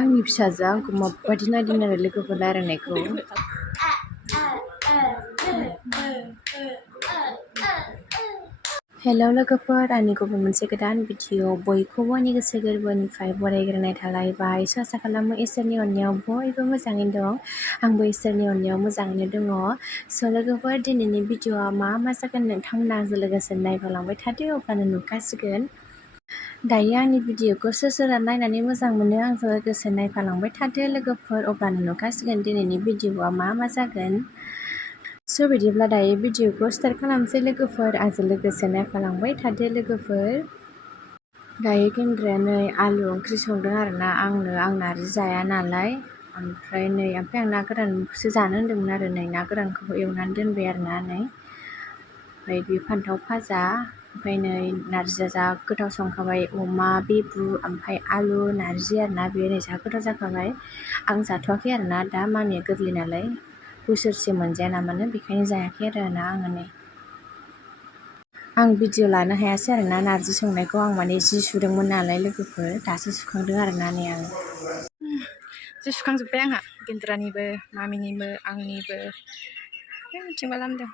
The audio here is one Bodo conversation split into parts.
आंनि फिसाजोआ आंखौ माबायदि नायदों आरो लोगोफोर रायलायनायखौ। हेलौ लोगोफोर, आंनि गुबुन मोनसे गोदान भिडिअ बयखौबो आंनि गोसो गोरबोनिफ्राय बरायग्रोनाय थालायबाय। आसा खालामो इसोरनि अननायाव बयबो मोजाङैनो दं। आंबो इसोरनि अननायाव मोजाङैनो दङ। स' लोगोफोर, दिनैनि भिडिअआ मा जागोन नोंथांमोना आंजों लोगोसे नायफालांबाय थादो, अब्लानो नुखासिगोन। दायो आंनि भिडिअखौ सोर नायनानै मोजां मोनो आंजों लोगोसे नायफालांबाय थादो लोगोफोर, अब्लानो नुखासिगोन दिनैनि भिडिअआ मा जागोन। स' बिदिब्ला दायो भिडिअखौ स्टार्ट खालामसै लोगोफोर, आंजों लोगोसे नायफालांबाय थादो लोगोफोर। दायो गेन्द्राया नै आलु ओंख्रि संदों आरोना आं नारजि जाया नालाय। ओमफ्राय आं ना गोरानसो जानो होन्दोंमोन आरो नै ना गोरानखौ एवनानै दोनबाय आरोना नै। ओमफ्राय बे फान्थाव भाजा, ओमफ्राय नै नारजिया जा गोथाव संखाबाय, अमा बेबु ओमफ्राय आलु नारजि आरोना, बेयो नै जा गोथाव जाखाबाय। आं जाथ'वाखै आरोना, दा मामिया गोरलै नालाय बोसोरसे मोनजाया नामानो, बेखायनो जायाखै आरोना आङो नै। आं भिडिअ लानो हायासै आरोना नारजि संनायखौ, आं माने जि सुदोंमोन नालाय लोगोफोर, दासो सुखांदों आरोना नै आं। जि सुखांजोब्बाय आंहा, गेन्द्रानिबो मामिनिबो आंनिबो। मिथिंबा लामदों।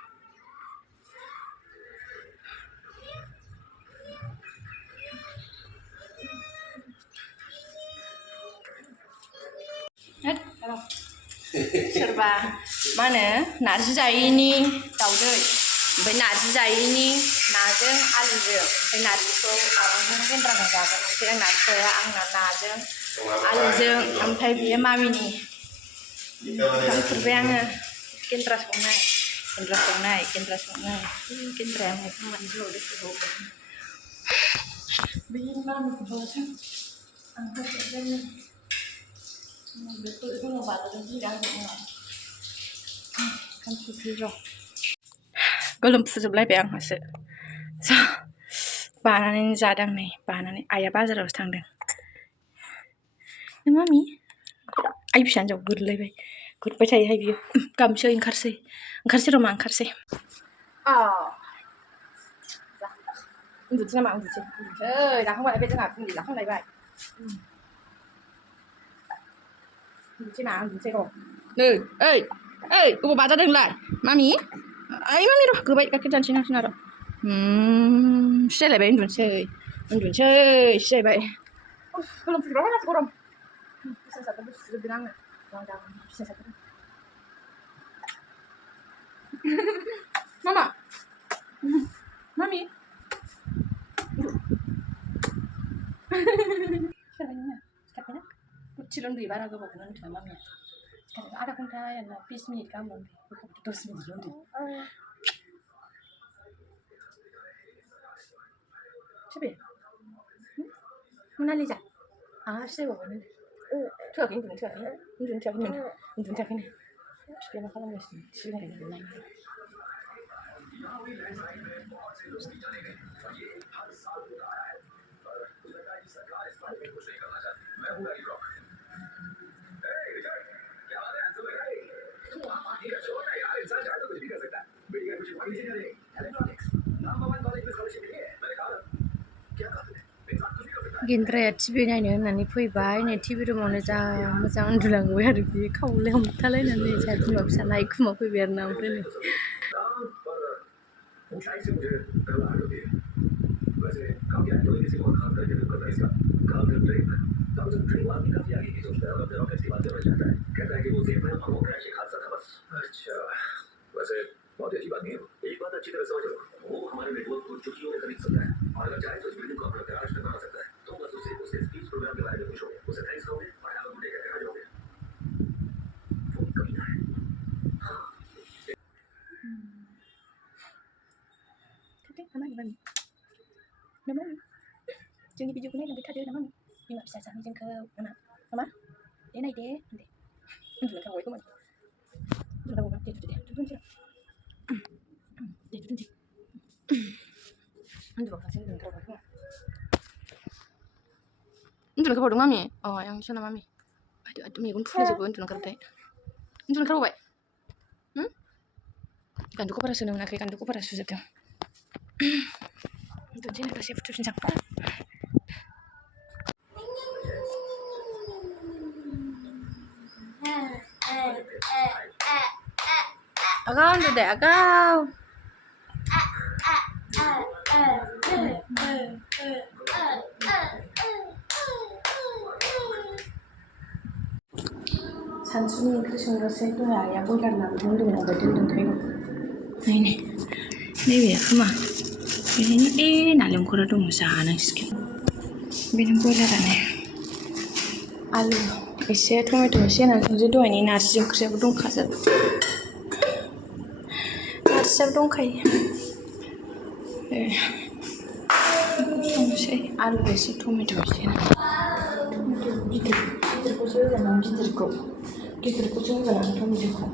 सोरबा मा होनो नारजि जायैनि दाउदै, ओमफ्राय नारजि जायैनि नाजों आलुजों, ओमफ्राय नारजिखौ माबाजों गेन्द्राजों जागोन। ओमफ्राय आं नारजि जाया, आंना नाजों आलुजों, ओमफ्राय बियो मामिनि ओंखाम खुरबाय आङो। गेन्द्रा संनाय गेन्द्राया मैगं मानजिबावदों बे मामिखौबावसो आं होसोदों। बेखौ जोङो बाजारजों जिरा होदों र' गोलोमफुजोबलायबाय आंहासो बानानै जादों नै, बानानै आइया बाजारावसो थांदों। मामि आइ फिसा हिन्जाव गोरलैबाय, गुरबाय थायोहाय बियो। गाबसै ओंखारसै र'मा ओंखारसै। उन्दुसै नामा? उन्दुसै जाखांबाय बे जोंहा फुंनि जाखांलायबाय। उन्दुसै र' नै ओइ अबाव बाजादों नोंलाय मामि? ओइ मामि र' गोबाय गाइखेर जानोसै नोंसोरना र'। सिजायलायबाय उन्दुनोसै सिजायबाय। गोलोमफुजोबबाय मासि गरम। बिसना सादोरबो सुजोबदों आङो, लांदां बिसना सादोर। मामा मामि सिखारबायना दसेल' उन्दुयो, बारा गोबावखौनो उन्दुआ मामिया। सिखारबाय आधा घन्टा 20 मिनिट गाहाम उन्दुयो, 10 मिनिटल' उन्दुयो। सोर बे? मनालिजा आंहा सिजायबावबायनो। थोआखै उन्दुनो थोआखैनो। बिफाया मा खालामगासिनो सिजायनायखौ नायनो। गेन्द्राया टिभि नायनो होननानै फैबाय, नै टिभि रुमावनो जा मोजां उन्दुलांबाय आरो बियो, खावलायाव हमथालायनानै जोंहा बिमा फिसा नायखुमा फैबाय आरोना। ओमफ्राय नै जोंनि भिडिअखौ नायलांबाय थादो ना मामि? बिमा फिसा सानै जोंखौ नामा दे नायदे उन्दुनो ओंखारबाय खोमा। उन्दुनो ओंखारबावदों मामि? अ आं सना मामि आदु मेगन फुलाजोबो उन्दुनो ओंखारबाथाय। उन्दुनो ओंखारबावबाय? गान्दुखौ बारा सोनो मोनाखै, गान्दुखौ बारा सुजोबदों। Gwjwnti dose fotosin sang. Agau udah deh, agau. सानसुनि ओंख्रि संनोसै दहाय आइया बयलार लाबोदों होनदोंमोन ओमफ्राय दोनदोंथाय नायनो नैबे खोमा बेहायनो नालेंखरा दङ जानांसिगोन बेनो बयलारानो आलु एसे टमेट' एसे होनानै संसै दहायनि नारजि ओंख्रियाबो दंखाजोबो नारजियाबो दंखायो संनोसै आलु एसे टमेट' एसे टमेट' गिदिरखौसो होगोन आं गिदिरखौसो होगोन आं टमेट'खौ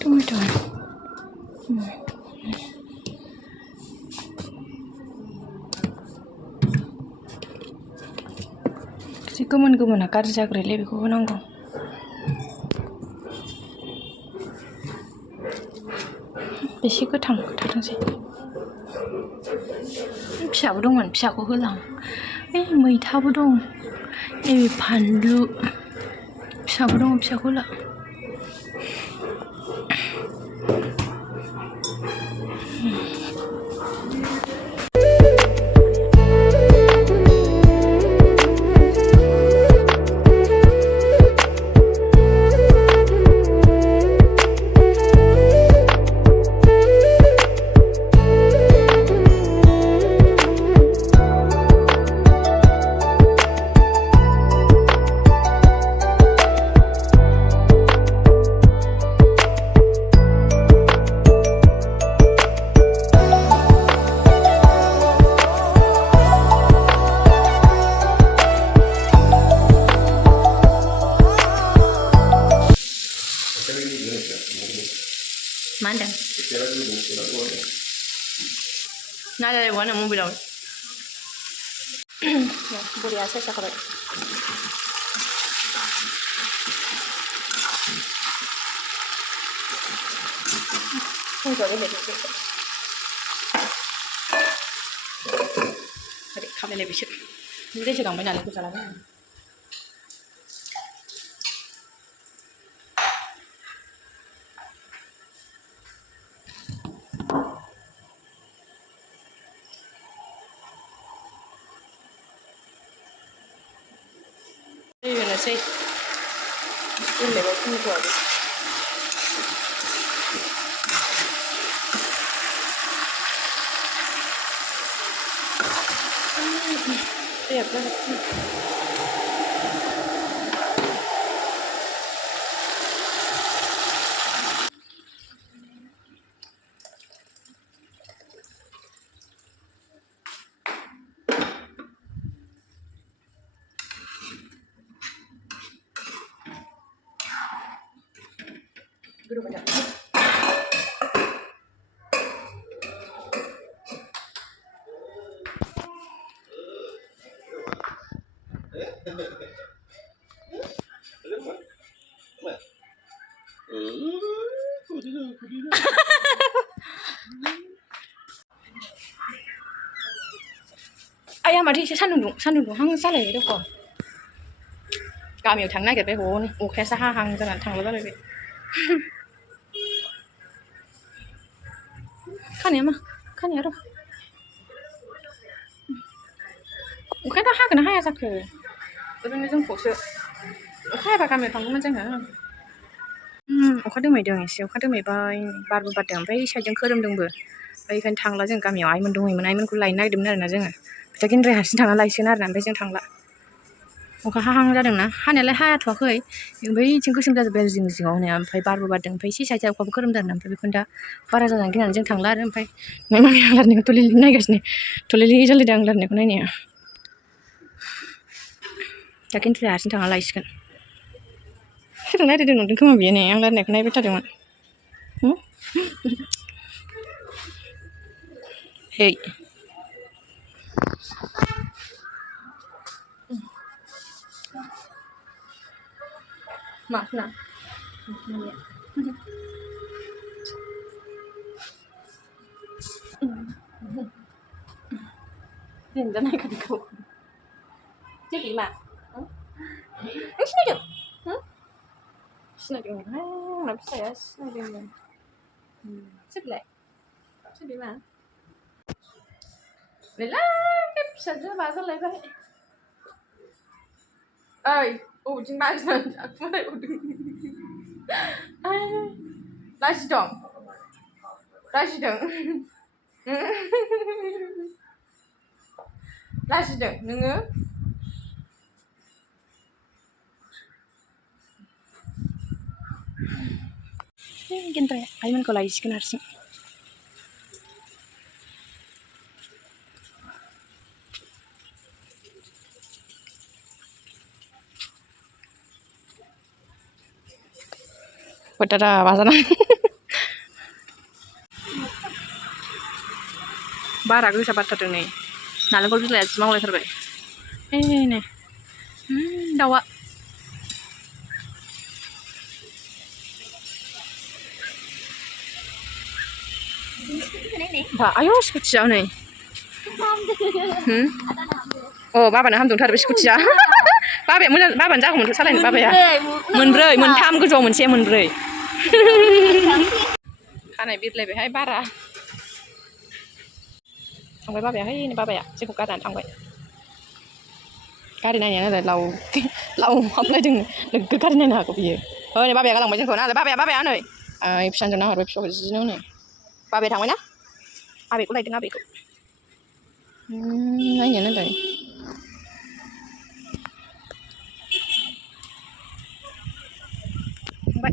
टमेट' एसे गोमोना गाज्रि जाग्रोयोलै बेखौ होनांगौ एसे गोथां थाथोंसै फिसाबो दंमोन फिसाखौ होलां मैथाबो दं नैबे फानलु फिसाबो दङ फिसाखौ होला मा होनदों नायलायबावानो मबाइलाव बुरैया साइज जाखाबाय ओरै खामलायलाय बिसोर दैसो गांबाय नालाय गोजालाबाय दै होनोसै उरलायबाय टमेट'आबो दैयाबो गोदौबाय दा आया माथो एसे सान्दुं दुंहां जालायबाय दख' गामियाव थांनो नागिरबाय ह'नै अखायासो हाहां जानानै थांला जालायबाय खानाया र' अखाया दा हागोन ना हाया जाखो ओरैनो जोंखौसो अखा हायाबा गामियाव थांगौमोन जोङो अखा दोमैदों एसे अखा दोमैबाय बारबो बारदों ओमफ्राय साइडजों खोरोमदोंबो ओमफ्राय बेखायनो थांला जों गामियाव आइमोन दंहैयोमोन आइमोनखौ लायनो नागिरदोंमोन आरोना जोङो बिदा गेन्द्राया हारसिं थांना लायसिगोन आरोना ओमफ्राय जों थांला अखा हाहां जादोंना हानायालाय हायाथ'वाखै बैथिं गोसोम जाजोब्बाय आरो जिं जिङाव हनै ओमफ्राय बारबो बारदों ओमफ्राय एसे साइडजों अखाबो खोरोमदों आरोना ओमफ्राय बेखौनो दा बारा जाजानो गिनानै जों थांला आरो ओमफ्राय मामि आं लारनायखौ थलेले नायगासिनो थलेले जालायदों आं लारनायखौ नायनाया दा गेन्द्राया हारसिं थांना लायसिगोन सोरजों रायज्लायदों नंदों खोमा बियो नै आं रायज्लायनायखौ नायबाय थादोंमोन हे माखना gendrani kan kau jadi mak sini sini nggak bisa ya sini sebelah sini mak Lila bisa aja bahasa lain ơi chính ba giờ aku mana udah Lagi dong nunggu gentra ayman kalau lagi sekitar sih Padahal bahasa बारा गोसा बारथारदों नै नालेंखर बिलाइआ जि मावलायथारबाय नै दाउआ आयौ स्कुटिया नै बाबानो हामदोंथार बे स्कुटिया बाबाया मोजां बाबानो जागौमोन सालायनो बाबाया मोनब्रै मोनथाम गोजौआव मोनसे मोनब्रै खानाय बिरलायबायहाय बारा थांबाय बाबाया हैनो बाबाया जेखौ गारनानै थांबाय गारि नायनाया नालाय लाव हाबलायदों नोगोद गारि नायनो हागौ बियो नै बाबाया गालांबाय जोंखौ नालाय बाबाया नै फिसाजों नाहरबाय फिसाखौ जिनो नै बाबाया थांबाय ना आबैखौ लायदों आबैखौ नायनो नालाय थांबाय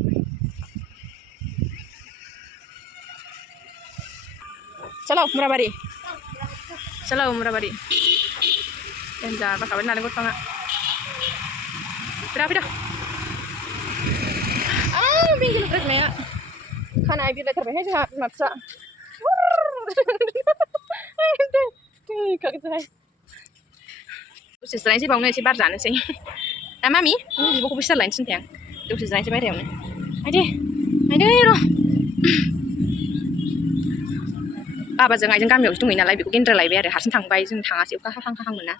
चलो मुराबारि देन्जार बाखाबाय नालेंखर बिफाङा फैदा बेंगल गोरनाया खानाय बिरलायथारबायहाय जोंहा बिमा फिसा दसे जिरायनोसै बावनो एसे बार जानोसै दा मामि बिब'खौबो सिथार लायनो थिनबाय आं दसे जिरायनोसै बायह्रायावनो नायदो र' बाबाजों आइजों गामियावसो दंहैयो नालाय बेखौ गेन्द्रा लायबाय आरो हारसिं थांबाय जों थाङासै अखा हाहां मोना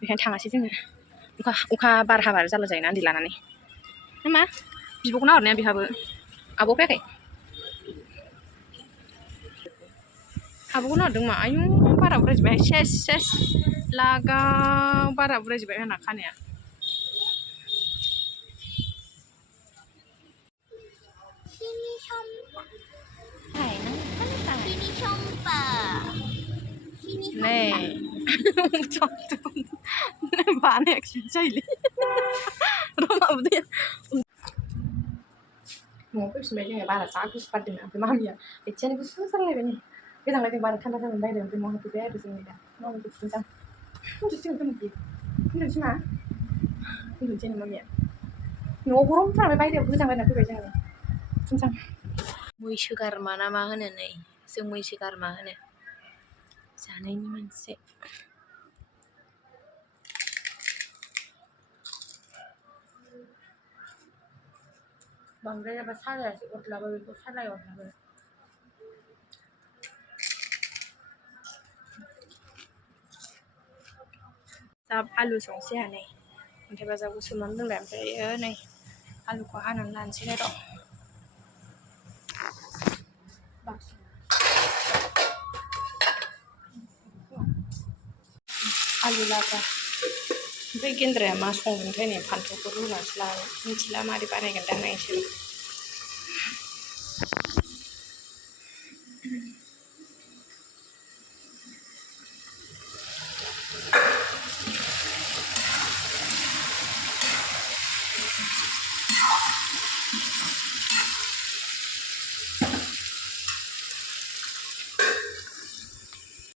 बेखायनो थाङासै जोङो अखा बार हाबा जारला जायोना उन्दै लानानै मा बिब'खौ नाहरनाया बिहाबो आब' फैयाखै आब'खौ नाहरदों मा आयु बारा बुरायजोब्बाय सेस लागाव बारा बुरायजोब्बाय आंना खानाया नै बानायाखिसै जायोलै न'आव फैफिनबाय जोङो बारा जा गुसु बारदों ओमफ्राय मामिया एसेयानो गुसु जालायबाय नै गोजांलायदों बारा थान्दा जानानै बायदों ओमफ्राय न'आव हाबफैबाय आरो जोङो दा मामिखौ फुदुंदां उन्दुनोसै मा उन्दुनोसै नो मामिया न'आव गरमथार बायह्रायाव गोजांलायना फैबाय जोङो फुंसां मैसो गारमा ना मा होनो नै जों मैसो गारमा होनो जानायनि मोनसे बांद्राय जाबा सालायासो अरलाबो बेखौ सालायाव अरलाबो दा आलु संसै आं नै अन्थाइ बाजाबखौ सोमनानै दोनबाय ओमफ्रायो नै आलुखौ हानानै लानोसैलाय र' आलु लाब्रा ओमफ्राय गेन्द्राया मा संगोनथाय नै फान्थावखौ रुनानैसो लाबाय मिथिला मारै बानायगोन दा नायनोसै